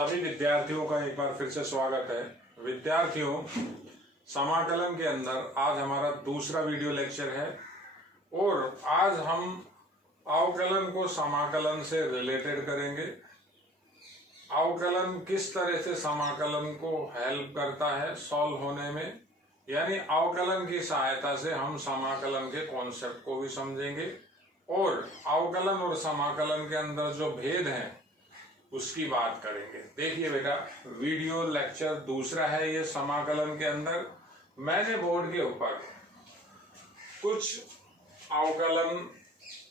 सभी विद्यार्थियों का एक बार फिर से स्वागत है। विद्यार्थियों, समाकलन के अंदर आज हमारा दूसरा वीडियो लेक्चर है और आज हम अवकलन को समाकलन से रिलेटेड करेंगे। अवकलन किस तरह से समाकलन को हेल्प करता है सॉल्व होने में, यानी अवकलन की सहायता से हम समाकलन के कॉन्सेप्ट को भी समझेंगे और अवकलन और समाकलन के अंदर जो भेद हैं उसकी बात करेंगे। देखिए बेटा, वीडियो लेक्चर दूसरा है ये समाकलन के अंदर। मैंने बोर्ड के ऊपर कुछ अवकलन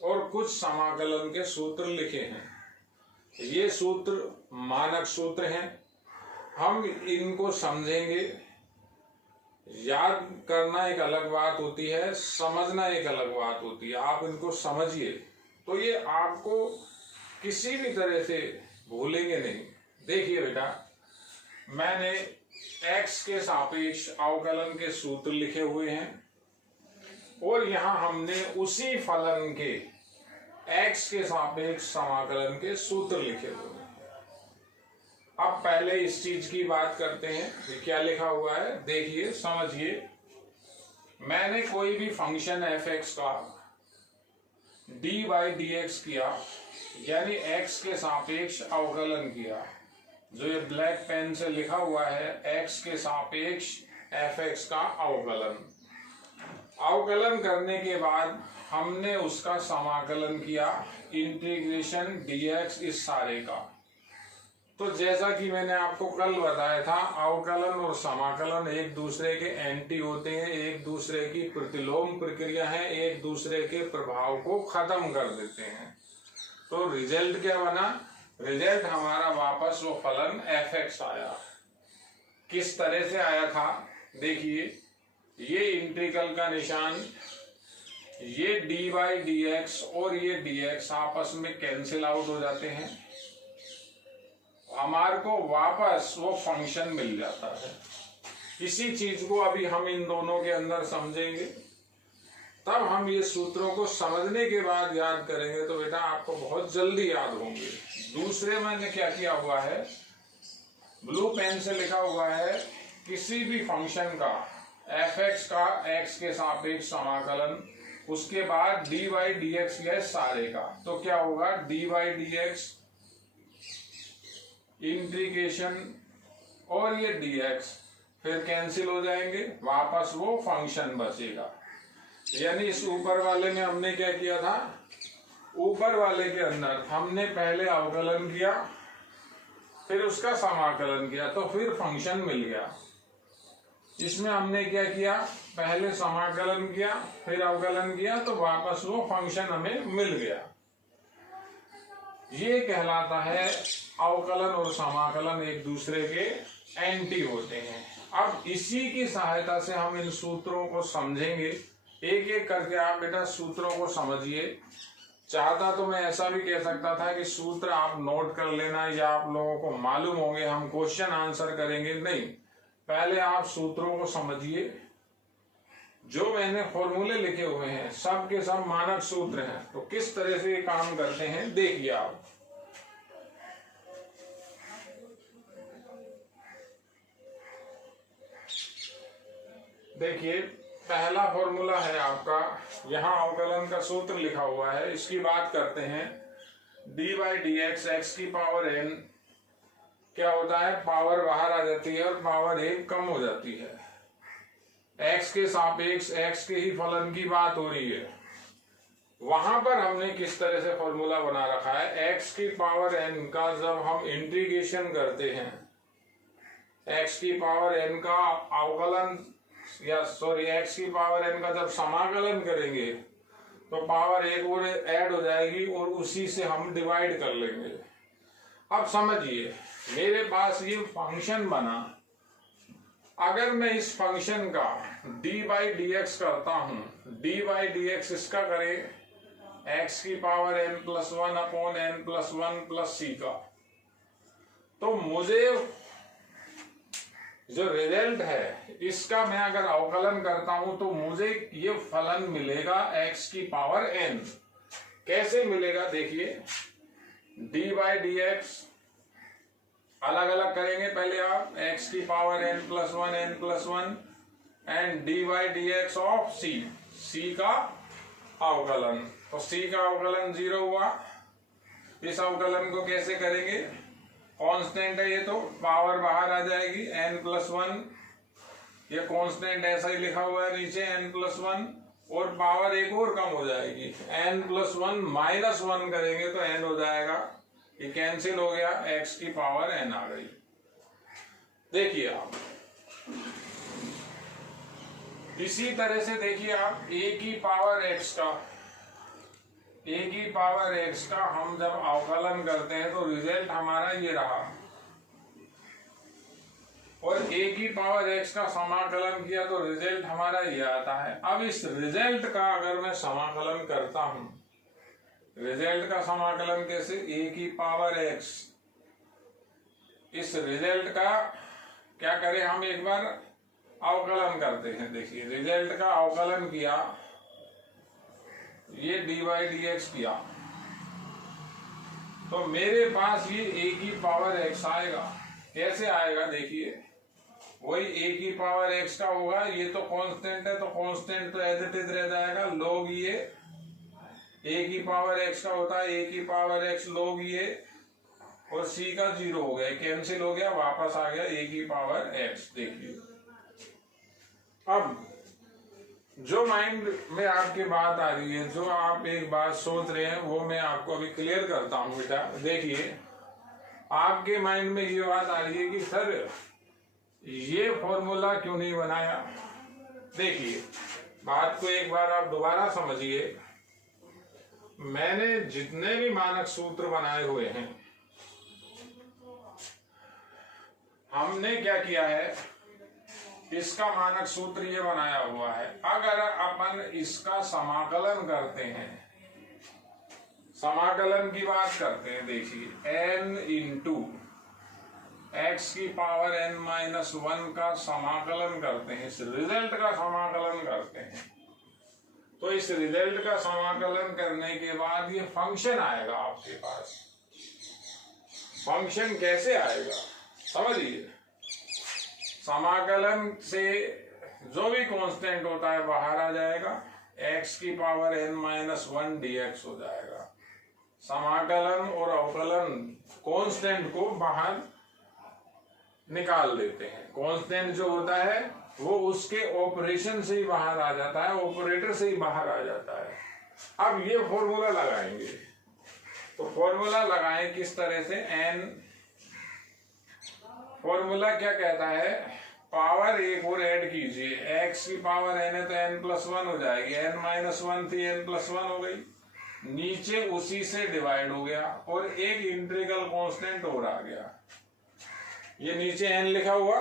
और कुछ समाकलन के सूत्र लिखे हैं। ये सूत्र मानक सूत्र हैं, हम इनको समझेंगे। याद करना एक अलग बात होती है, समझना एक अलग बात होती है। आप इनको समझिए तो ये आपको किसी भी तरह से भूलेंगे नहीं। देखिए बेटा, मैंने x के सापेक्ष अवकलन के सूत्र लिखे हुए हैं और यहां हमने उसी फलन के x के सापेक्ष समाकलन के सूत्र लिखे हुए हैं। अब पहले इस चीज की बात करते हैं, क्या लिखा हुआ है देखिए, समझिए। मैंने कोई भी फंक्शन f(x) का dy/dx किया, यानी x के सापेक्ष अवकलन किया। जो ये ब्लैक पेन से लिखा हुआ है x के सापेक्ष f(x) का अवकलन। अवकलन करने के बाद हमने उसका समाकलन किया, इंटीग्रेशन dx इस सारे का। तो जैसा कि मैंने आपको कल बताया था, अवकलन और समाकलन एक दूसरे के एंटी होते हैं, एक दूसरे की प्रतिलोम प्रक्रिया है, एक दूसरे के प्रभाव को खत्म कर देते हैं। तो रिजल्ट क्या बना? रिजल्ट हमारा वापस वो फलन f(x) आया। किस तरह से आया था देखिए, ये इंटीग्रल का निशान, ये dy/dx और ये dx आपस में कैंसिल आउट हो जाते हैं, हमारे को वापस वो फंक्शन मिल जाता है। इसी चीज को अभी हम इन दोनों के अंदर समझेंगे, तब हम ये सूत्रों को समझने के बाद याद करेंगे तो बेटा आपको बहुत जल्दी याद होंगे। दूसरे मैंने क्या किया हुआ है, ब्लू पेन से लिखा हुआ है, किसी भी फंक्शन का f(x) का x के सापेक्ष समाकलन, उसके बाद dy/dx है सारे का। तो क्या होगा, dy/dx इंटीग्रेशन और ये dx फिर कैंसिल हो जाएंगे, वापस वो फंक्शन बचेगा। यानी इस ऊपर वाले में हमने क्या किया था, ऊपर वाले के अंदर हमने पहले अवकलन किया, फिर उसका समाकलन किया, तो फिर फंक्शन मिल गया। इसमें हमने क्या किया, पहले समाकलन किया फिर अवकलन किया, तो वापस वो फंक्शन हमें मिल गया। ये कहलाता है अवकलन और समाकलन एक दूसरे के एंटी होते हैं। अब इसी की सहायता से हम इन सूत्रों को समझेंगे। एक एक करके आप बेटा सूत्रों को समझिए। चाहता तो मैं ऐसा भी कह सकता था कि सूत्र आप नोट कर लेना या आप लोगों को मालूम होंगे, हम क्वेश्चन आंसर करेंगे। नहीं, पहले आप सूत्रों को समझिए। जो मैंने फॉर्मूले लिखे हुए हैं सब के सब मानक सूत्र हैं, तो किस तरह से ये काम करते हैं देखिए आप। देखिए, पहला फॉर्मूला है आपका, यहाँ अवकलन का सूत्र लिखा हुआ है, इसकी बात करते हैं। dy/dx x की पावर n क्या होता है, पावर बाहर आ जाती है और पावर 1 कम हो जाती है। x के सापेक्ष x के ही फलन की बात हो रही है। वहां पर हमने किस तरह से फॉर्मूला बना रखा है, x की पावर n का जब हम इंटीग्रेशन करते हैं, x की पावर n का अवकलन x की पावर n का जब समाकलन करेंगे तो पावर 1 और ऐड हो जाएगी और उसी से हम डिवाइड कर लेंगे। अब समझिए, मेरे पास ये फंक्शन बना, अगर मैं इस फंक्शन का dy/dx करता हूं, dy/dx इसका करें x की पावर n+1/n+1+c का, तो मुझे जो रिजल्ट है इसका मैं अगर अवकलन करता हूं तो मुझे ये फलन मिलेगा x की पावर n। कैसे मिलेगा देखिए, dy/dx अलग अलग करेंगे पहले आप, x की power n+1 and dy dx of c का अवकलन। तो c का अवकलन 0 हुआ। इस अवकलन को कैसे करेंगे, कांस्टेंट है ये तो पावर बाहर आ जाएगी n+1, ये कांस्टेंट ऐसा ही लिखा हुआ है नीचे n+1, और पावर एक और कम हो जाएगी n+1 -1 करेंगे तो n हो जाएगा, ये कैंसिल हो गया, x की पावर n आ गई। देखिए आप इसी तरह से देखिए आप a की पावर x का हम जब अवकलन करते हैं तो रिजल्ट हमारा ये रहा, और a की पावर x का समाकलन किया तो रिजल्ट हमारा ये आता है। अब इस रिजल्ट का अगर मैं समाकलन करता हूं, रिजल्ट का समाकलन कैसे, a की पावर x, इस रिजल्ट का क्या करें हम, एक बार अवकलन करते हैं। देखिए रिजल्ट का अवकलन किया, ये dy dx किया, तो मेरे पास ये a की पावर x आएगा। कैसे आएगा, देखिए वही a की पावर x का होगा, ये तो कांस्टेंट है तो कांस्टेंट तो एज इट इज रह जाएगा, log ये a की पावर x का होता है, a की पावर x log ये, और c का 0 हो गया, कैंसिल हो गया, वापस आ गया a की पावर x। देखिए अब जो माइंड में आपकी बात आ रही है, जो आप एक बात सोच रहे हैं, वो मैं आपको अभी क्लियर करता हूं बेटा। देखिए आपके माइंड में ये बात आ रही है कि सर ये फॉर्मूला क्यों नहीं बनाया। देखिए बात को एक बार आप दोबारा समझिए, मैंने जितने भी मानक सूत्र बनाए हुए हैं, हमने क्या किया है, इसका मानक सूत्र ये बनाया हुआ है। अगर अपन इसका समाकलन करते हैं, समाकलन की बात करते हैं, देखिए n इंटू x की पावर n-1 का समाकलन करते हैं, इस रिजल्ट का समाकलन करते हैं, तो इस रिजल्ट का समाकलन करने के बाद ये फंक्शन आएगा आपके पास। फंक्शन कैसे आएगा समझिए, समाकलन से जो भी कांस्टेंट होता है बाहर आ जाएगा, x की पावर n-1 dx हो जाएगा। समाकलन और अवकलन कांस्टेंट को बाहर निकाल देते हैं, कांस्टेंट जो होता है वो उसके ऑपरेशन से ही बाहर आ जाता है, ऑपरेटर से ही बाहर आ जाता है। अब ये फॉर्मूला लगाएंगे, तो फॉर्मूला लगाएं किस तरह से, n फॉर्मूला क्या कहता है, पावर एक और ऐड कीजिए, x की पावर n है तो n+1 हो जाएगी, n-1 थी n+1 हो गई, नीचे उसी से डिवाइड हो गया, और एक इंटीग्रल कांस्टेंट और आ गया। ये नीचे n लिखा हुआ,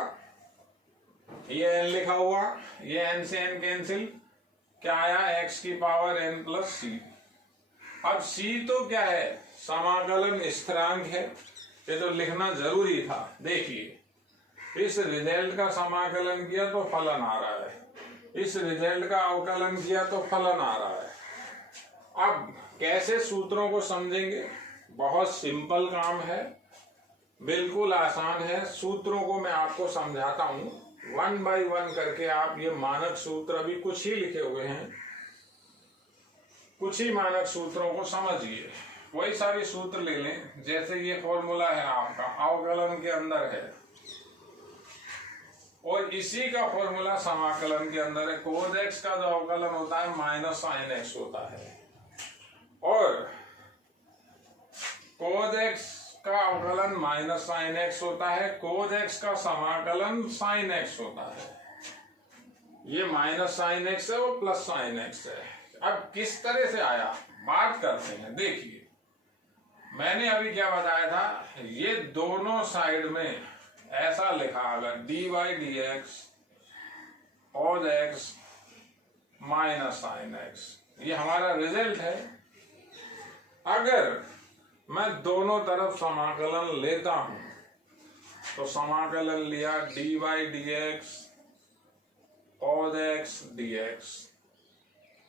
ये n लिखा हुआ, ये n से n कैंसिल, क्या आया, x की पावर n+c। अब c तो क्या है, समाकलन स्थिरांक है, ये तो लिखना जरूरी था। देखिए इस रिजल्ट का समाकलन किया तो फलन आ रहा है, इस रिजल्ट का अवकलन किया तो फलन आ रहा है। अब कैसे सूत्रों को समझेंगे, बहुत सिंपल काम है, बिल्कुल आसान है। सूत्रों को मैं आपको समझाता हूं 1 बाय 1 करके। आप ये मानक सूत्र अभी कुछ ही लिखे हुए हैं, कुछ ही मानक सूत्रों को समझिए, वही सारे सूत्र ले लें। जैसे ये फॉर्मूला है आपका, अवकलन के अंदर है, और इसी का फॉर्मूला समाकलन के अंदर है। cos x का जो अवकलन होता है माइनस sin x होता है, और cos x का अवकलन माइनस sin x होता है, cos x का समाकलन sin x होता है। ये माइनस sin x है, वो प्लस sin x है। अब किस तरह से आया बात करते हैं। देखिए मैंने अभी क्या बताया था, ये दोनों साइड में ऐसा लिखा, अगर dy dx cos x minus sin x, ये हमारा रिजल्ट है। अगर मैं दोनों तरफ समाकलन लेता हूं, तो समाकलन लिया dy dx cos x dx,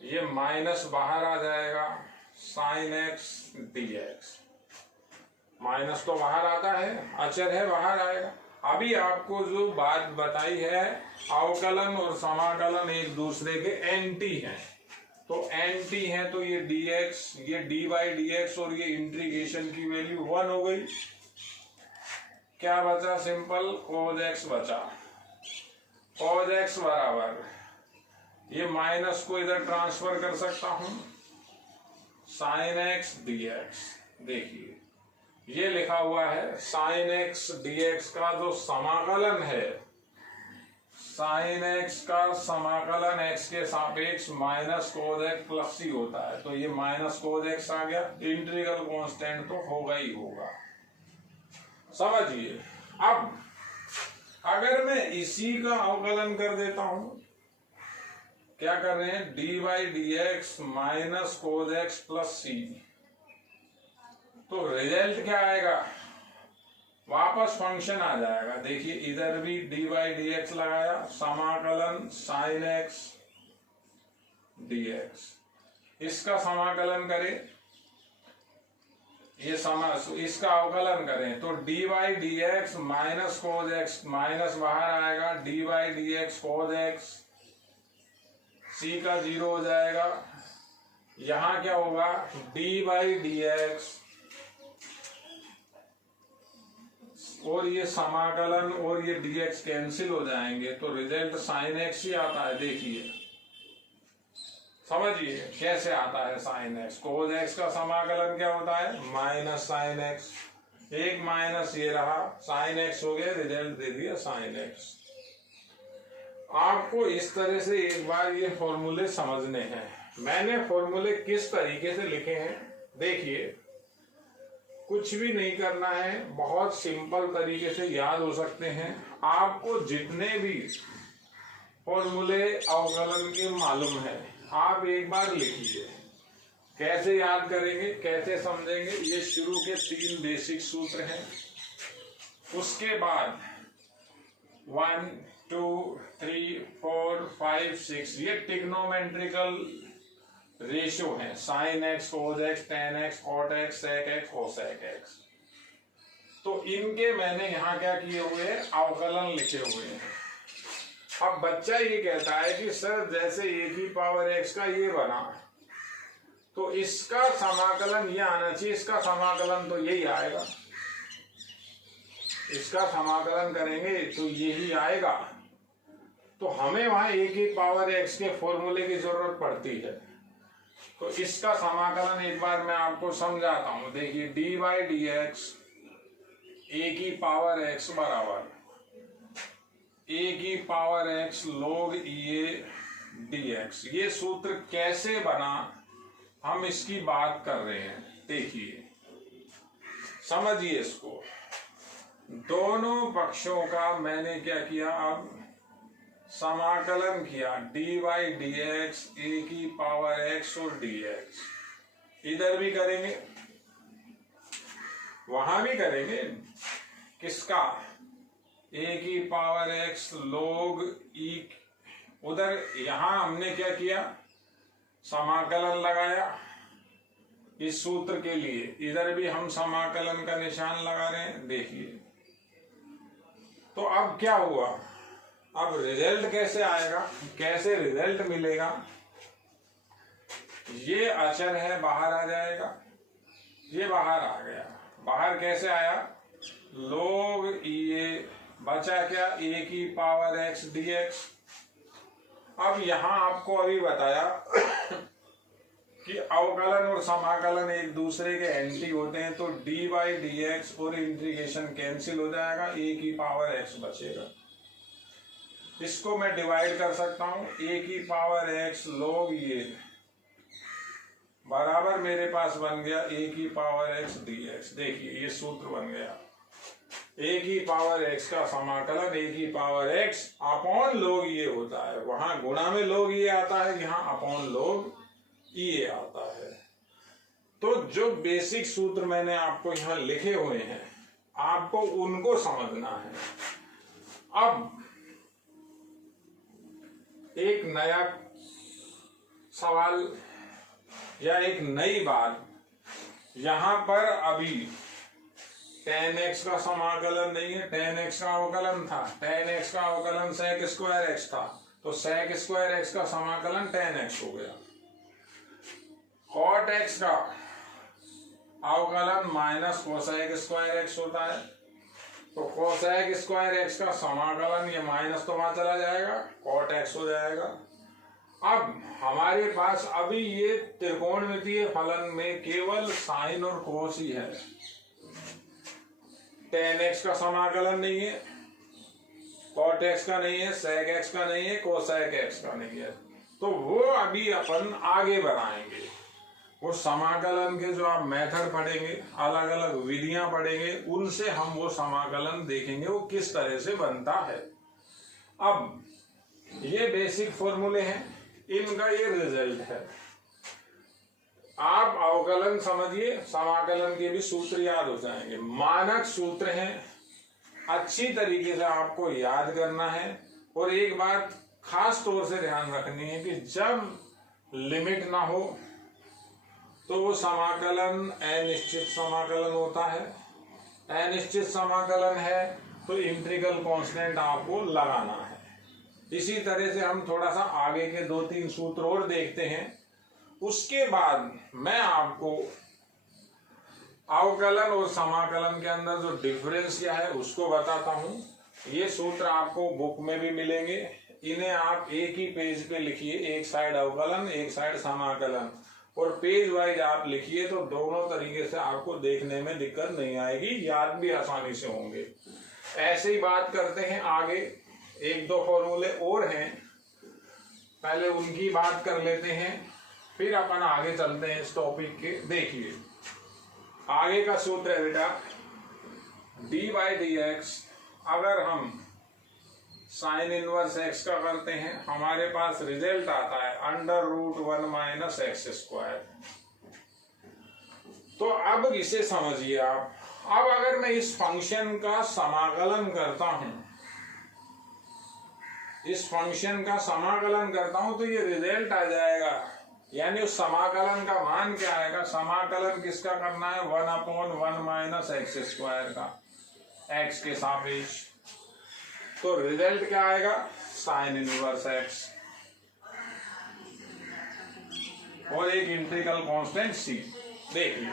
ये माइनस बाहर आ जाएगा sin x dx। माइनस तो बाहर आता है, अचर है, बाहर आएगा। अभी आपको जो बात बताई है, अवकलन और समाकलन एक दूसरे के एंटी हैं, तो एंटी हैं तो ये dx, ये dy dx और ये इंटीग्रेशन की वैल्यू 1 हो गई। क्या बचा? सिंपल cos x बचा। cos x बराबर, ये माइनस को इधर ट्रांसफर कर सकता हूं, sin x dx। देखिए ये लिखा हुआ है sin x dx का जो समाकलन है, sin x का समाकलन x के सापेक्ष minus cos x plus c होता है, तो ये माइनस cos x आ गया। इंटीग्रल कांस्टेंट तो होगा ही होगा, समझिए। अब अगर मैं इसी का अवकलन कर देता हूं, क्या कर रहे हैं, dy dx minus cos x plus c, तो रिजल्ट क्या आएगा, वापस फंक्शन आ जाएगा। देखिए इधर भी dy dx लगाया, समाकलन sin x dx, इसका समाकलन करें, ये इसका अवकलन करें तो dy dx minus cos x, minus बाहर आएगा, dy dx cos x, c का 0 हो जाएगा। यहां क्या होगा, dy dx और ये समाकलन और ये dx कैंसिल हो जाएंगे, तो रिजल्ट sin x ही आता है। देखिए समझिए कैसे आता है sin x। cos x का समाकलन क्या होता है, माइनस sin x, एक माइनस ये रहा, sin x हो गया, रिजल्ट दे दिया sin x। आपको इस तरह से एक बार ये फॉर्मूले समझने हैं। मैंने फॉर्मूले किस तरीके से लिखे हैं, देखिए कुछ भी नहीं करना है, बहुत सिंपल तरीके से याद हो सकते हैं। आपको जितने भी फॉर्मूले अवकलन के मालूम है, आप एक बार लिखिए। कैसे याद करेंगे, कैसे समझेंगे, ये शुरू के 3 बेसिक सूत्र हैं। उसके बाद 1 2 3 4 5 6 ये ट्रिग्नोमेट्रिकल रेशियो है, sin x cos x tan x cot x sec x cosec x। तो इनके मैंने यहाँ क्या किए हुए हैं, अवकलन लिखे हुए हैं। अब बच्चा ये कहता है कि सर जैसे a की पावर x का ये बना, तो इसका समाकलन ये आना चाहिए, इसका समाकलन तो यही आएगा, इसका समाकलन करेंगे तो यही आएगा। तो हमें वहां a की पावर x के फॉर्मूले की जरूरत पड़ती है। तो इसका समाकलन एक बार मैं आपको समझाता हूं। देखिए dy dx a की पावर x बराबर a की power x log a dx। ये सूत्र कैसे बना, हम इसकी बात कर रहे हैं। देखिए समझिए इसको, दोनों पक्षों का मैंने क्या किया, अब समाकलन किया, dy dx a की पावर x और dx। इधर भी करेंगे, वहां भी करेंगे, किसका, a की पावर x log e। उधर यहां हमने क्या किया, समाकलन लगाया इस सूत्र के लिए, इधर भी हम समाकलन का निशान लगा रहे हैं। देखिए तो अब क्या हुआ, अब रिजल्ट कैसे आएगा, कैसे रिजल्ट मिलेगा, ये अचर है, बाहर आ जाएगा, ये बाहर आ गया। बाहर कैसे आया, log e, बचा क्या, a की पावर x dx। अब यहां आपको अभी बताया कि अवकलन और समाकलन एक दूसरे के एंटी होते हैं, तो dy dx और इंटीग्रेशन कैंसिल हो जाएगा, a की पावर x बचेगा। इसको मैं डिवाइड कर सकता हूं, a की पावर x log ये बराबर मेरे पास बन गया a की पावर x dx। देखिए ये सूत्र बन गया, a की पावर x का समाकलन a की पावर x अपॉन log ये होता है, वहां गुणा में log ये आता है, यहाँ अपॉन log ये आता है। तो जो बेसिक सूत्र मैंने आपको यहाँ लिखे हुए हैं, आपको उनको समझना है। अब एक नया सवाल या एक नई बात यहां पर अभी tan x का समाकलन नहीं है, tan x का अवकलन था, tan x का अवकलन sec स्क्वायर x था, तो sec स्क्वायर x का समाकलन tan x हो गया। cot x का अवकलन माइनस कोसेक स्क्वायर x होता है, तो कोसेक स्क्वायर x का समाकलन, ये माइनस तो वहां चला जाएगा, cot x हो जाएगा। अब हमारे पास अभी ये त्रिकोणमितीय फलन में केवल साइन और कोस ही है, tan x का समाकलन नहीं है, cot x का नहीं है, sec x का नहीं है, कोसेक x का नहीं है, तो वो अभी अपन आगे बढ़ाएंगे। वो समाकलन के जो आप मेथड पढ़ेंगे, अलग अलग विधियां पढ़ेंगे, उनसे हम वो समाकलन देखेंगे वो किस तरह से बनता है। अब ये बेसिक फॉर्मूले हैं, इनका ये रिजल्ट है। आप अवकलन समझिए, समाकलन के भी सूत्र याद हो जाएंगे, मानक सूत्र हैं, अच्छी तरीके से आपको याद करना है। और एक बात खास तौर से ध्यान रखनी है कि जब लिमिट ना हो तो वो समाकलन अनिश्चित समाकलन होता है, अनिश्चित समाकलन है तो इंटीग्रल कांस्टेंट आपको लगाना है। इसी तरह से हम थोड़ा सा आगे के 2-3 सूत्र और देखते हैं, उसके बाद मैं आपको अवकलन और समाकलन के अंदर जो डिफरेंस क्या है उसको बताता हूं। ये सूत्र आपको बुक में भी मिलेंगे, इन्हें आप एक ही पेज पे लिखिए, एक साइड अवकलन एक साइड समाकलन, और पेज वाइज आप लिखिए, तो दोनों तरीके से आपको देखने में दिक्कत नहीं आएगी, याद भी आसानी से होंगे। ऐसे ही बात करते हैं आगे, 1-2 फॉर्मूले और हैं, पहले उनकी बात कर लेते हैं, फिर अपन आगे चलते हैं इस टॉपिक के। देखिए आगे का सूत्र है बेटा, d/dx अगर हम साइन इनवर्स x का करते हैं, हमारे पास रिजल्ट आता है √1 - x²। तो अब इसे समझिए आप। अब अगर मैं इस फंक्शन का समाकलन करता हूं, इस फंक्शन का समाकलन करता हूं, तो ये रिजल्ट आ जाएगा, यानी उस समाकलन का मान क्या आएगा, समाकलन किसका करना है, 1/1 - x² का, x के सापेक्ष, तो रिजल्ट क्या आएगा, साइन इनवर्स x और एक इंटीग्रल कांस्टेंट c। देखिए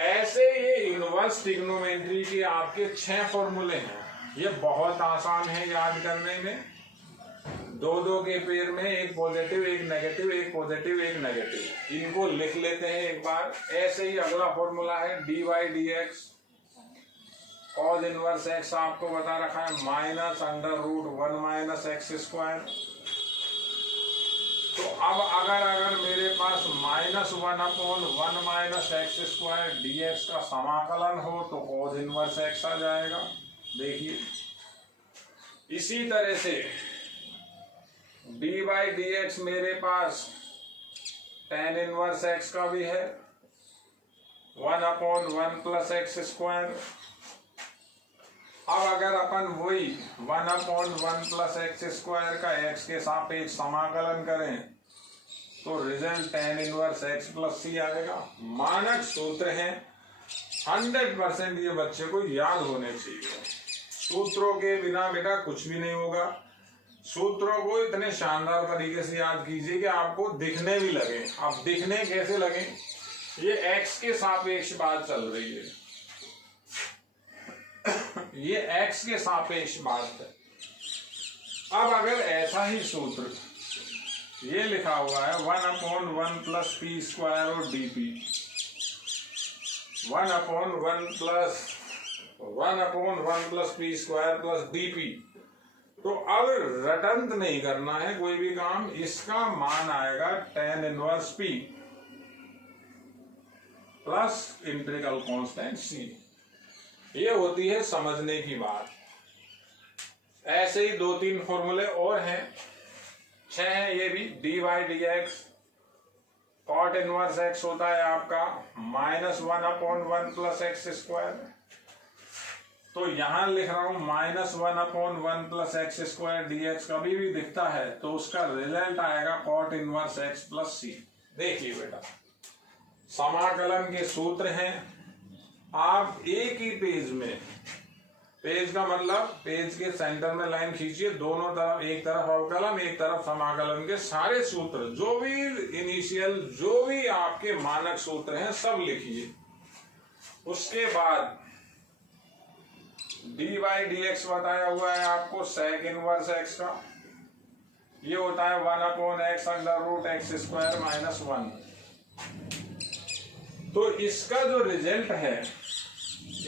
ऐसे ये इनवर्स ट्रिग्नोमेट्री के आपके 6 फॉर्मूले हैं, ये बहुत आसान है याद करने में। 2-2 के पेयर में, एक पॉजिटिव एक नेगेटिव, एक पॉजिटिव एक नेगेटिव, इनको लिख लेते हैं एक बार। ऐसे ही अगला फॉर्मूला है d/dx cos इनवर्स x, आपको बता रखा है -√1 - x²। तो अब अगर मेरे पास -1/1 - x² dx का समाकलन हो तो cos इनवर्स x आ जाएगा। देखिए इसी तरह से d/dx मेरे पास tan इनवर्स x का भी है, 1/1 + x²। अब अगर अपन वही 1/1 + x² का x के सापेक्ष समाकलन करें तो result tan inverse x + c आएगा। मानक सूत्र है, 100% ये बच्चे को याद होने चाहिए। सूत्रों के बिना बेटा कुछ भी नहीं होगा। सूत्रों को इतने शानदार तरीके से याद कीजिए कि आपको दिखने भी लगे। अब दिखने कैसे लगे, ये x के सापेक्ष बात चल रही है, ये x के सापेक्ष बात है। अब अगर ऐसा ही सूत्र ये लिखा हुआ है 1/1 + p² और dp, 1/1 + p² + dp, तो अब रटंत नहीं करना है कोई भी काम, इसका मान आएगा tan inverse p plus integral constant c। ये होती है समझने की बात। ऐसे ही 2-3 फॉर्मूले और हैं, 6 हैं ये भी। d/dx cot इनवर्स x होता है आपका -1/1 + x²। तो यहां लिख रहा हूं -1/1 + x² dx, कभी भी दिखता है तो उसका रिजल्ट आएगा cot इनवर्स x + c। देखिए बेटा समाकलन के सूत्र हैं, आप एक ही पेज में, पेज का मतलब पेज के सेंटर में लाइन खींचिए, दोनों तरफ, एक तरफ अवकलन एक तरफ समाकलन के सारे सूत्र, जो भी इनिशियल, जो भी आपके मानक सूत्र हैं सब लिखिए। उसके बाद डी बाई डी एक्स बताया हुआ है आपको सेक इनवर्स एक्स का, ये होता है 1/x under root x square minus 1। तो इसका जो रिजल्ट है,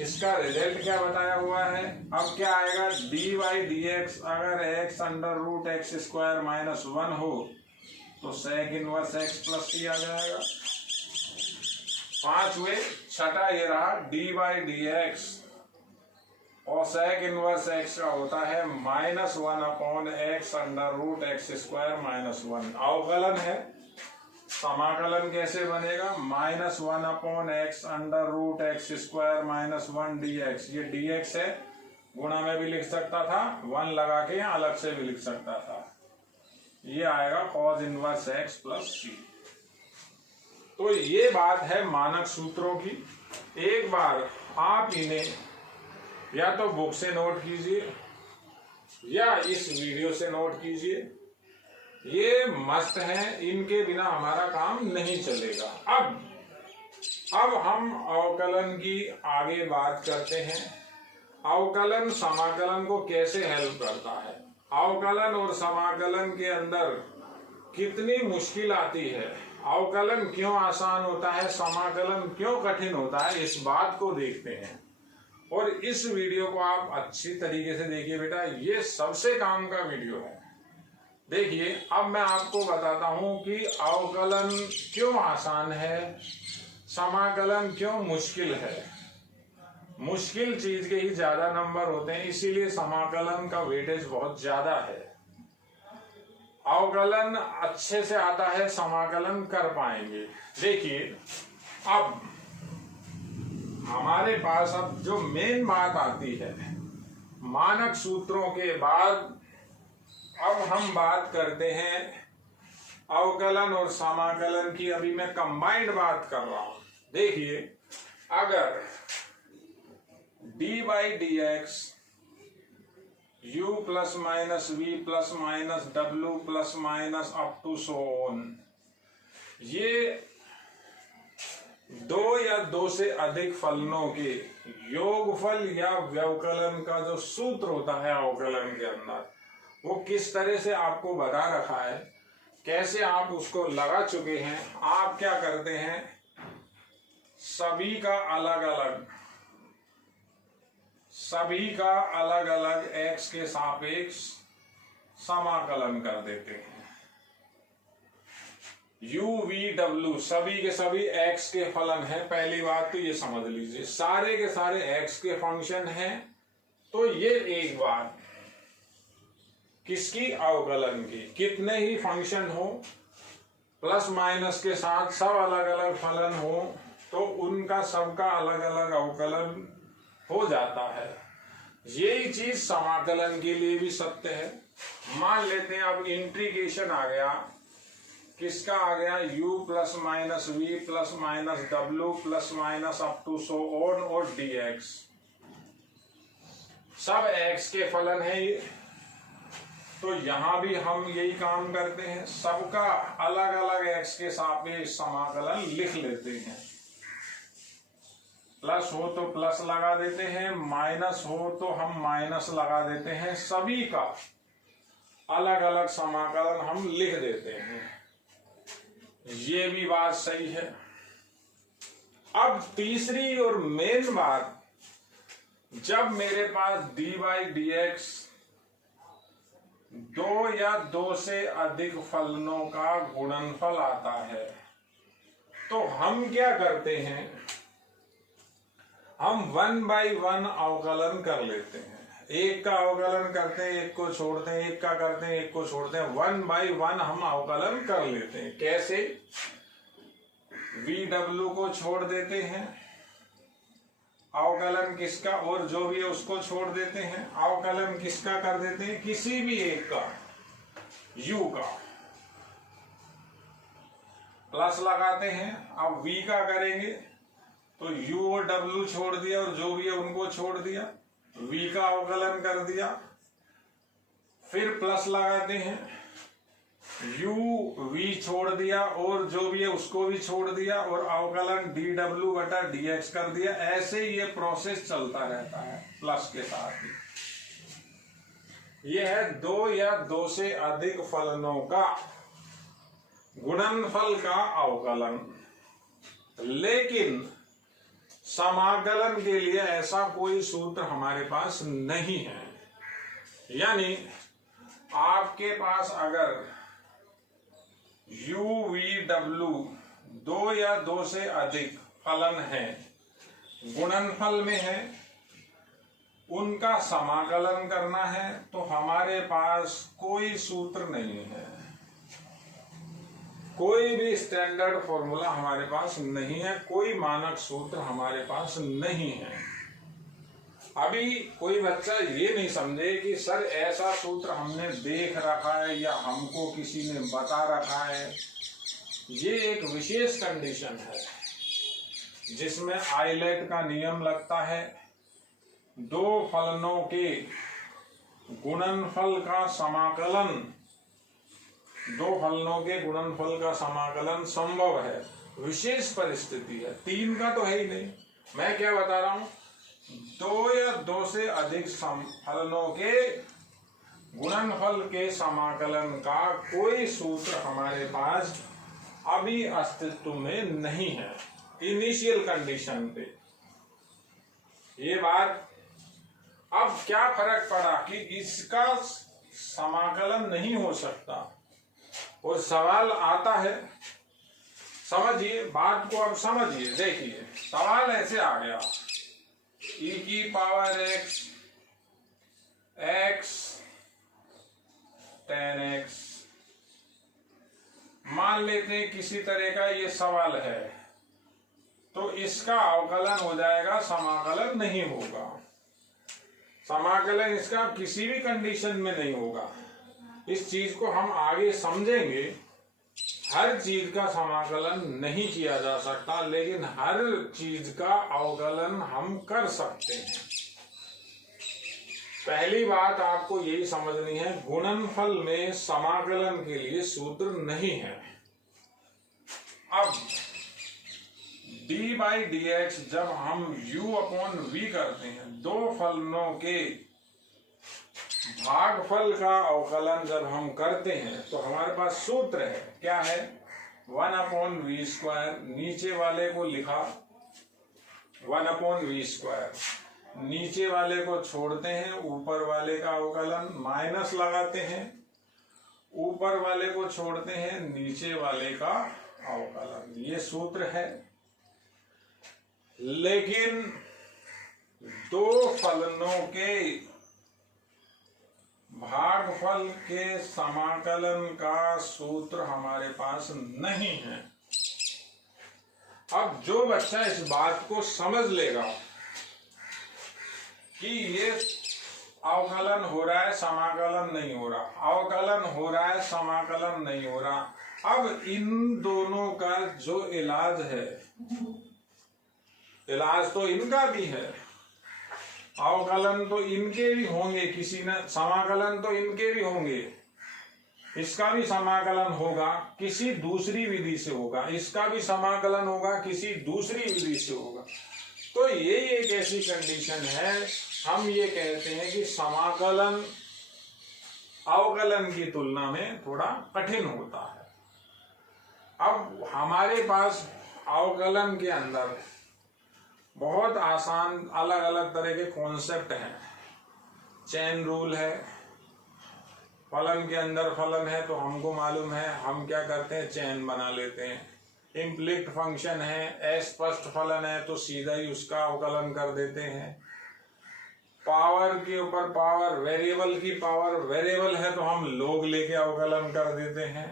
इसका रिजल्ट क्या बताया हुआ है, अब क्या आएगा, डी बाई डी एक्स अगर x under root x square minus 1 हो तो sec inverse x plus c आ जाएगा। 5 हुए, छठा ये रहा डी बाई डी एक्स और सेक इनवर्स एक्स का होता है -1/x under root x square minus 1। अवकलन है, समाकलन कैसे बनेगा, -1/x under root x square minus 1 dx। ये dx है, गुणा में भी लिख सकता था, 1 लगा के या अलग से भी लिख सकता था। ये आएगा cos inverse x plus c। तो ये बात है मानक सूत्रों की। एक बार आप इन्हें या तो बुक से नोट कीजिए या इस वीडियो से नोट कीजिए, ये मस्त है, इनके बिना हमारा काम नहीं चलेगा। अब हम अवकलन की आगे बात करते हैं। अवकलन समाकलन को कैसे हेल्प करता है, अवकलन और समाकलन के अंदर कितनी मुश्किल आती है, अवकलन क्यों आसान होता है, समाकलन क्यों कठिन होता है, इस बात को देखते हैं। और इस वीडियो को आप अच्छी तरीके से देखिए बेटा, ये सबसे काम का वीडियो है। देखिए, अब मैं आपको बताता हूं कि अवकलन क्यों आसान है, समाकलन क्यों मुश्किल है। मुश्किल चीज के ही ज्यादा नंबर होते हैं, इसीलिए समाकलन का वेटेज बहुत ज्यादा है। अवकलन अच्छे से आता है, समाकलन कर पाएंगे। देखिए, अब हमारे पास अब जो मेन बात आती है, मानक सूत्रों के बाद अब हम बात करते हैं अवकलन और समाकलन की। अभी मैं कंबाइंड बात कर रहा हूं। देखिए, अगर d by d x u plus minus v plus minus डब्ल्यू plus minus up to so on, ये 2 या 2 से अधिक फलनों के योगफल या व्यवकलन का जो सूत्र होता है अवकलन के अंदर, वो किस तरह से आपको बता रखा है, कैसे आप उसको लगा चुके हैं। आप क्या करते हैं, सभी का अलग अलग x के सापेक्ष समाकलन कर देते हैं। u v w सभी के सभी x के फलन हैं। पहली बात तो ये समझ लीजिए, सारे के सारे x के फंक्शन हैं। तो ये एक बात किसकी, अवकलन की। कितने ही फंक्शन हो, प्लस माइनस के साथ सब अलग अलग फलन हो, तो उनका सबका अलग अलग अवकलन हो जाता है। यही चीज समाकलन के लिए भी सत्य है। मान लेते हैं अब इंटीग्रेशन आ गया, किसका आ गया, u plus minus v plus minus डब्ल्यू plus minus up to so on और dx। सब x के फलन है ये। तो यहां भी हम यही काम करते हैं, सबका अलग अलग x के सापेक्ष समाकलन लिख लेते हैं। प्लस हो तो प्लस लगा देते हैं, माइनस हो तो हम माइनस लगा देते हैं, सभी का अलग अलग समाकलन हम लिख देते हैं। ये भी बात सही है। अब तीसरी और मेन बात, जब मेरे पास डी बाई डी एक्स 2 या 2 से अधिक फलनों का गुणनफल आता है, तो हम क्या करते हैं, हम 1/1 अवकलन कर लेते हैं। एक का अवकलन करते हैं, एक को छोड़ते हैं, एक का करते हैं, एक को छोड़ते हैं, 1/1 हम अवकलन कर लेते हैं। कैसे, VW को छोड़ देते हैं, अवकलन किसका, और जो भी है उसको छोड़ देते हैं, अवकलन किसका कर देते हैं, किसी भी एक का, U का, प्लस लगाते हैं। अब V का करेंगे तो u और w छोड़ दिया और जो भी है उनको छोड़ दिया, v का अवकलन कर दिया, फिर प्लस लगाते हैं, u v छोड़ दिया और जो भी है उसको भी छोड़ दिया और अवकलन dw बटा dx कर दिया। ऐसे ये प्रोसेस चलता रहता है प्लस के साथ ही। यह है दो या दो से अधिक फलनों का गुणनफल का अवकलन। लेकिन समाकलन के लिए ऐसा कोई सूत्र हमारे पास नहीं है। यानी आपके पास अगर u v w दो या दो से अधिक फलन है, गुणनफल में है, उनका समाकलन करना है, तो हमारे पास कोई सूत्र नहीं है, कोई भी स्टैंडर्ड फॉर्मूला हमारे पास नहीं है, कोई मानक सूत्र हमारे पास नहीं है। अभी कोई बच्चा ये नहीं समझे कि सर ऐसा सूत्र हमने देख रखा है या हमको किसी ने बता रखा है। ये एक विशेष कंडीशन है जिसमें आइलेट का नियम लगता है। दो फलनों के गुणनफल का समाकलन, दो फलनों के गुणनफल का समाकलन संभव है, विशेष परिस्थिति है। तीन का तो है ही नहीं। मैं क्या बता रहा हूं, दो या दो से अधिक फलनों के गुणनफल के समाकलन का कोई सूत्र हमारे पास अभी अस्तित्व में नहीं है, इनिशियल कंडीशन पे। ये बात अब क्या फर्क पड़ा कि इसका समाकलन नहीं हो सकता और सवाल आता है। समझिए बात को, अब समझिए, देखिए सवाल ऐसे आ गया, e की power x x tan x, मान लेते हैं किसी तरह का ये सवाल है, तो इसका अवकलन हो जाएगा, समाकलन नहीं होगा। समाकलन इसका किसी भी कंडीशन में नहीं होगा। इस चीज को हम आगे समझेंगे। हर चीज का समाकलन नहीं किया जा सकता, लेकिन हर चीज का अवकलन हम कर सकते हैं। पहली बात आपको यही समझनी है, गुणनफल में समाकलन के लिए सूत्र नहीं है। अब d बाई डी एक्स जब हम u अपॉन v करते हैं, दो फलनों के भागफल का अवकलन जब हम करते हैं, तो हमारे पास सूत्र है, क्या है, 1 अपॉन वी स्क्वायर। नीचे वाले को लिखा 1 अपॉन वी स्क्वायर, नीचे वाले को छोड़ते हैं, ऊपर वाले का अवकलन, माइनस लगाते हैं, ऊपर वाले को छोड़ते हैं, नीचे वाले का अवकलन। ये सूत्र है। लेकिन दो फलनों के भागफल के समाकलन का सूत्र हमारे पास नहीं है। अब जो बच्चा इस बात को समझ लेगा कि ये अवकलन हो रहा है, समाकलन नहीं हो रहा, अवकलन हो रहा है, समाकलन नहीं हो रहा, अब इन दोनों का जो इलाज है, इलाज तो इनका भी है, अवकलन तो इनके भी होंगे, किसी न समाकलन तो इनके भी होंगे, इसका भी समाकलन होगा, किसी दूसरी विधि से होगा, इसका भी समाकलन होगा, किसी दूसरी विधि से होगा। तो ये एक ऐसी कंडीशन है, हम ये कहते हैं कि समाकलन अवकलन की तुलना में थोड़ा कठिन होता है। अब हमारे पास अवकलन के अंदर बहुत आसान अलग अलग तरह के कॉन्सेप्ट हैं। चेन रूल है, फलन के अंदर फलन है तो हमको मालूम है, हम क्या करते हैं, चेन बना लेते हैं। इम्प्लिक्ट फंक्शन है, अस्पष्ट फलन है तो सीधा ही उसका अवकलन कर देते हैं। पावर के ऊपर पावर, वेरिएबल की पावर वेरिएबल है तो हम लोग लेके अवकलन कर देते हैं।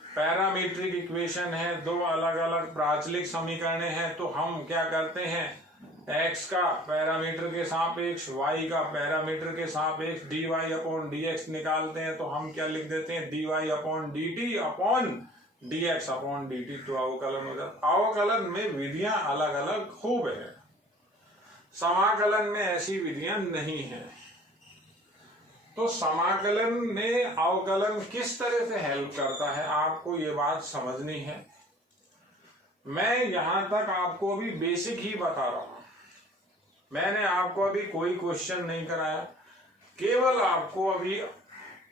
पैरामीट्रिक इक्वेशन है, दो अलग अलग प्राचलिक समीकरणें हैं तो हम क्या करते हैं, x का पैरामीटर के सापेक्ष, y का पैरामीटर के सापेक्ष dy अपॉन dx निकालते हैं तो हम क्या लिख देते हैं, dy upon dt upon dx upon dt तो अवकलन हो जाता। अवकलन में विधियां अलग अलग खूब है, समाकलन में ऐसी विधियां नहीं है। तो समाकलन में अवकलन किस तरह से हेल्प करता है आपको ये बात समझनी है। मैं यहां तक आपको अभी बेसिक ही बता रहा हूं, मैंने आपको अभी कोई क्वेश्चन नहीं कराया, केवल आपको अभी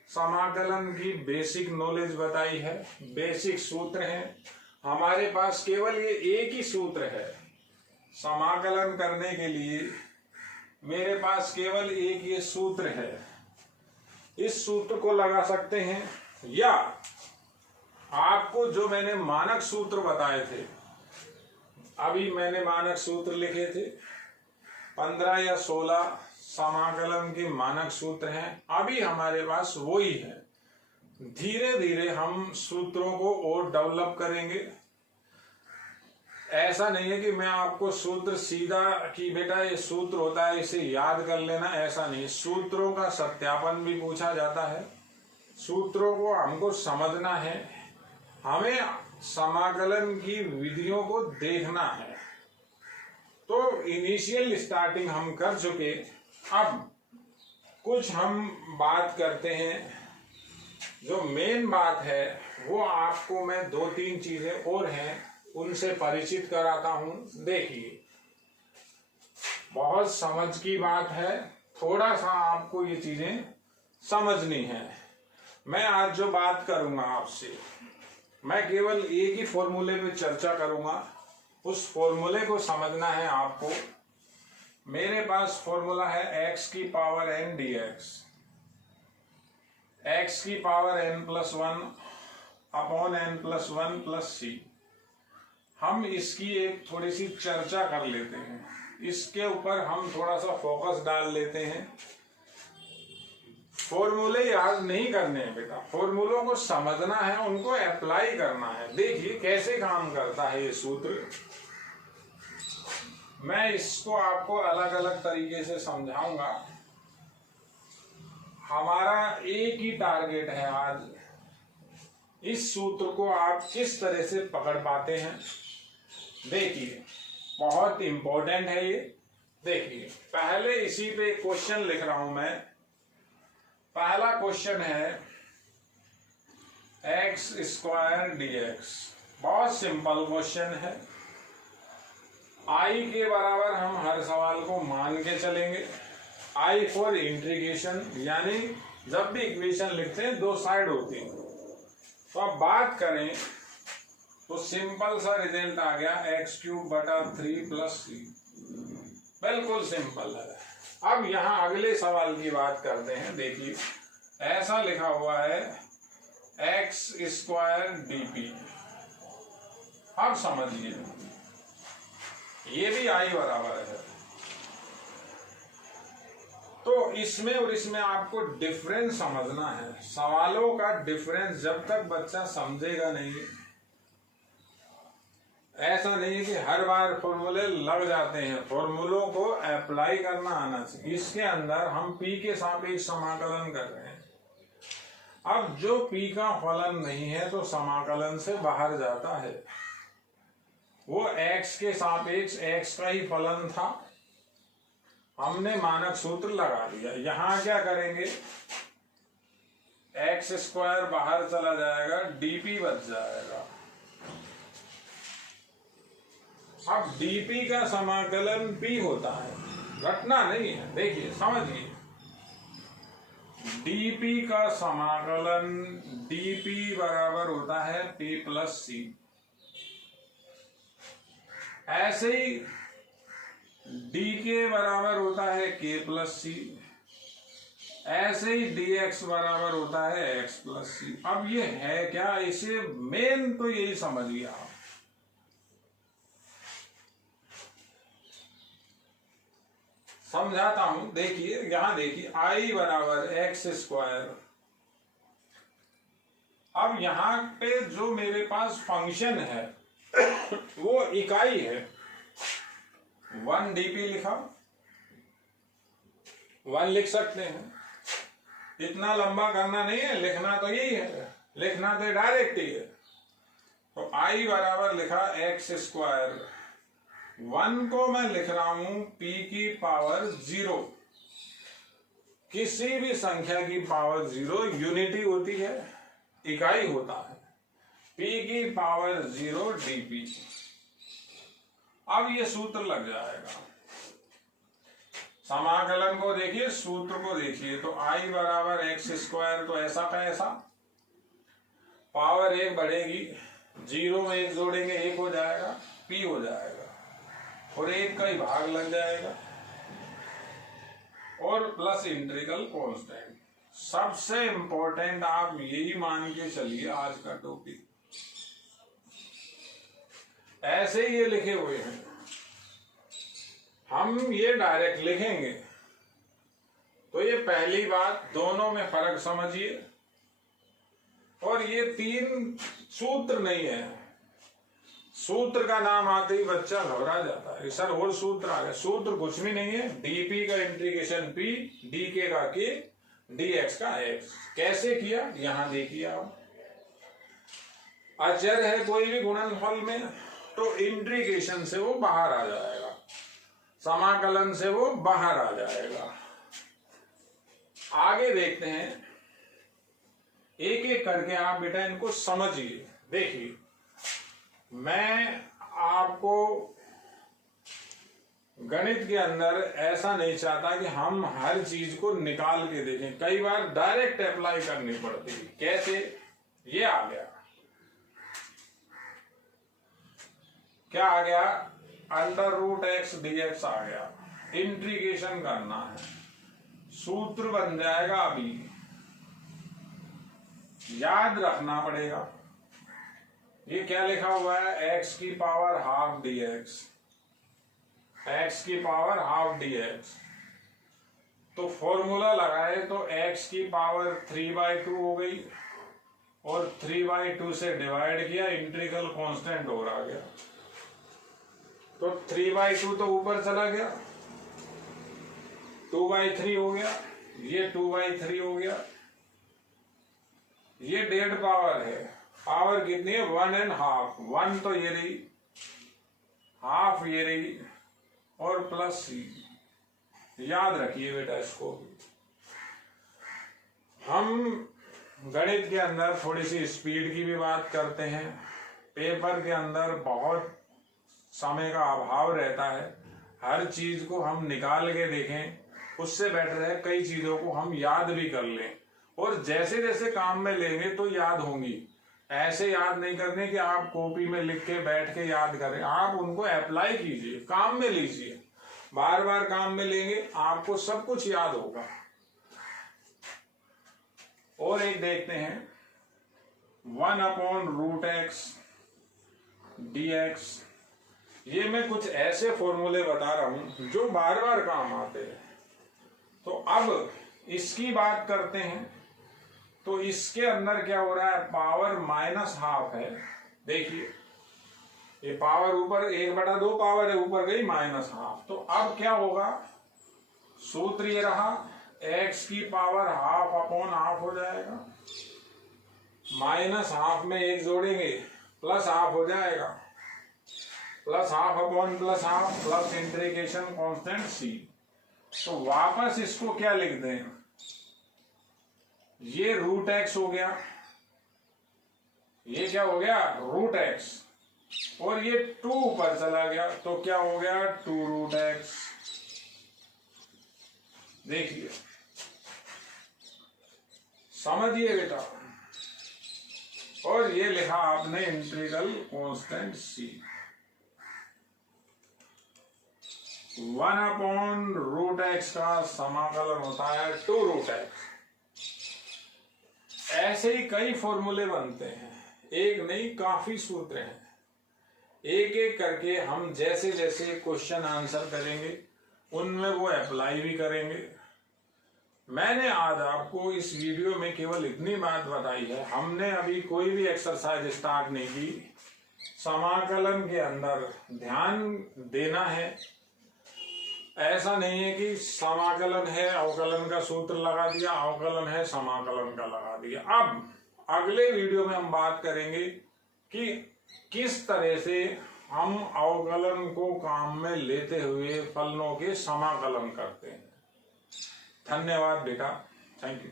समाकलन की बेसिक नॉलेज बताई है, बेसिक सूत्र हैं हमारे पास। केवल ये एक ही सूत्र है समाकलन करने के लिए, मेरे पास केवल एक ये सूत्र है। इस सूत्र को लगा सकते हैं, या आपको जो मैंने मानक सूत्र बताए थे, अभी मैंने मानक सूत्र लिखे थे 15 या 16 समाकलन के मानक सूत्र हैं, अभी हमारे पास वही है। धीरे धीरे हम सूत्रों को और डेवलप करेंगे। ऐसा नहीं है कि मैं आपको सूत्र सीधा कि बेटा ये सूत्र होता है इसे याद कर लेना, ऐसा नहीं। सूत्रों का सत्यापन भी पूछा जाता है, सूत्रों को हमको समझना है, हमें समाकलन की विधियों को देखना है। तो इनिशियल स्टार्टिंग हम कर चुके, अब कुछ हम बात करते हैं। जो मेन बात है वो आपको मैं 2-3 चीजें और हैं उनसे परिचित कराता हूं। देखिए, बहुत समझ की बात है, थोड़ा सा आपको ये चीजें समझनी है। मैं आज जो बात करूंगा आपसे, मैं केवल एक ही फॉर्मूले पे चर्चा करूंगा, उस फॉर्मूले को समझना है आपको। मेरे पास फॉर्मूला है x की पावर n dx, x की power n+1 upon n+1 plus c। हम इसकी एक थोड़ी सी चर्चा कर लेते हैं, इसके ऊपर हम थोड़ा सा फोकस डाल लेते हैं। फॉर्मूले याद नहीं करने हैं बेटा, फॉर्मूलों को समझना है, उनको अप्लाई करना है। देखिए कैसे काम करता है ये सूत्र, मैं इसको आपको अलग अलग तरीके से समझाऊंगा। हमारा एक ही टारगेट है आज, इस सूत्र को आप किस तरह से पकड़ पाते हैं। देखिए बहुत इंपॉर्टेंट है ये। देखिए पहले इसी पे क्वेश्चन लिख रहा हूं मैं। पहला क्वेश्चन है x² dx, बहुत सिंपल क्वेश्चन है। आई के बराबर हम हर सवाल को मान के चलेंगे। आई फॉर इंटीग्रेशन, यानी जब भी इक्वेशन लिखते हैं 2 साइड होती हैं। तो अब बात करें तो सिंपल सा रिजल्ट आ गया x³ + c, बिल्कुल सिंपल है। अब यहां अगले सवाल की बात करते हैं। देखिए ऐसा लिखा हुआ है x² dp। अब समझिए ये भी आई बराबर है, तो इसमें और इसमें आपको डिफरेंस समझना है। सवालों का डिफरेंस जब तक बच्चा समझेगा नहीं, ऐसा नहीं है कि हर बार फॉर्मूले लग जाते हैं, फॉर्मूलों को अप्लाई करना आना चाहिए। इसके अंदर हम p के सापेक्ष समाकलन कर रहे हैं। अब जो p का फलन नहीं है तो समाकलन से बाहर जाता है, वो x के सापेक्ष x का ही फलन था, हमने मानक सूत्र लगा दिया। यहां क्या करेंगे, x² बाहर चला जाएगा, dp बच जाएगा। अब dp का समाकलन p होता है, घटना नहीं है। देखिए समझिए, dp का समाकलन dp बराबर होता है p + c। ऐसे ही dk बराबर होता है k + c, ऐसे ही dx बराबर होता है x + c। अब ये है क्या, इसे मेन तो यही समझिए आप। समझाता हूं, देखिए यहां देखिए i बराबर x²। अब यहां पे जो मेरे पास फंक्शन है वो इकाई है। 1 dp लिखा, 1 लिख सकते हैं, इतना लंबा करना नहीं है, लिखना तो यही है, लिखना तो डायरेक्ट ही है। तो आई बराबर लिखा एक्स स्क्वायर, 1 को मैं लिख रहा हूं p की पावर 0। किसी भी संख्या की पावर 0 यूनिटी होती है, इकाई होता है, p की पावर 0 dp। अब ये सूत्र लग जाएगा, समाकलन को देखिए, सूत्र को देखिए। तो आई बराबर एक्स स्क्वायर, तो ऐसा का ऐसा, पावर 1 बढ़ेगी, 0 में 1 जोड़ेंगे 1 हो जाएगा, p हो जाएगा, और 1 का ही भाग लग जाएगा, और प्लस इंटीग्रल कांस्टेंट। सबसे इंपॉर्टेंट आप यही मान के चलिए आज का टॉपिक। ऐसे ये लिखे हुए हैं, हम ये डायरेक्ट लिखेंगे। तो ये पहली बात, दोनों में फर्क समझिए। और ये 3 सूत्र नहीं है, सूत्र का नाम आते ही बच्चा घबरा जाता है, सर और सूत्र आ गया। सूत्र कुछ भी नहीं है, डीपी का इंटीग्रेशन p, डीके का k, dx का x। कैसे किया यहां देखिए आप। अचर है कोई भी गुणनफल में, तो इंटीग्रेशन से वो बाहर आ जाएगा, समाकलन से वो बाहर आ जाएगा। आगे देखते हैं, एक एक करके आप बेटा इनको समझिए। देखिए, मैं आपको गणित के अंदर ऐसा नहीं चाहता कि हम हर चीज को निकाल के देखें, कई बार डायरेक्ट अप्लाई करनी पड़ती है। कैसे, ये आ गया, क्या आ गया, √x dx आ गया, इंटीग्रेशन करना है, सूत्र बन जाएगा। अभी याद रखना पड़ेगा, ये क्या लिखा हुआ है, x की पावर हाफ dx, x की पावर हाफ dx। तो फॉर्मूला लगाए तो x की पावर 3/2 हो गई, और 3/2 से डिवाइड किया, इंटीग्रल कांस्टेंट हो रहा गया। तो 3/2 तो ऊपर चला गया, 2/3 हो गया, ये 2/3 हो गया, ये 1.5 पावर है। पावर कितनी है, 1.5, 1 तो ये रही, हाफ ये रही, और प्लस c। याद रखिए बेटा इसको। हम गणित के अंदर थोड़ी सी स्पीड की भी बात करते हैं, पेपर के अंदर बहुत समय का अभाव रहता है, हर चीज को हम निकाल के देखें, उससे बेटर है कई चीजों को हम याद भी कर लें, और जैसे जैसे काम में लेंगे तो याद होंगी। ऐसे याद नहीं करने कि आप कॉपी में लिख के बैठ के याद करें, आप उनको अप्लाई कीजिए, काम में लीजिए। बार बार काम में लेंगे आपको सब कुछ याद होगा। और एक देखते हैं, 1/√x dx। ये मैं कुछ ऐसे फॉर्मूले बता रहा हूं जो बार बार काम आते हैं। तो अब इसकी बात करते हैं, तो इसके अंदर क्या हो रहा है, पावर -½ है। देखिए, ये पावर ऊपर 1/2 पावर है, ऊपर गई -½ तो अब क्या होगा, सूत्र ये रहा, x की पावर ½ हो जाएगा, -½ में 1 जोड़ेंगे, +½ हो जाएगा, +½ प्लस इंटीग्रेशन कांस्टेंट c। तो वापस इसको क्या लिख दें, ये √x हो गया, ये क्या हो गया, √x, और ये 2 ऊपर चला गया, तो क्या हो गया, 2√x। देखिए, समझिए बेटा। और ये लिखा आपने इंटीग्रल कांस्टेंट c, 1/√x का समाकलन होता है 2√x। ऐसे ही कई फॉर्मूले बनते हैं, एक नहीं काफी सूत्र हैं। एक एक करके हम जैसे जैसे क्वेश्चन आंसर करेंगे उनमें वो अप्लाई भी करेंगे। मैंने आज आपको इस वीडियो में केवल इतनी बात बताई है, हमने अभी कोई भी एक्सरसाइज स्टार्ट नहीं की। समाकलन के अंदर ध्यान देना है, ऐसा नहीं है कि समाकलन है अवकलन का सूत्र लगा दिया, अवकलन है समाकलन का लगा दिया। अब अगले वीडियो में हम बात करेंगे कि किस तरह से हम अवकलन को काम में लेते हुए फलनों के समाकलन करते हैं। धन्यवाद बेटा, थैंक यू।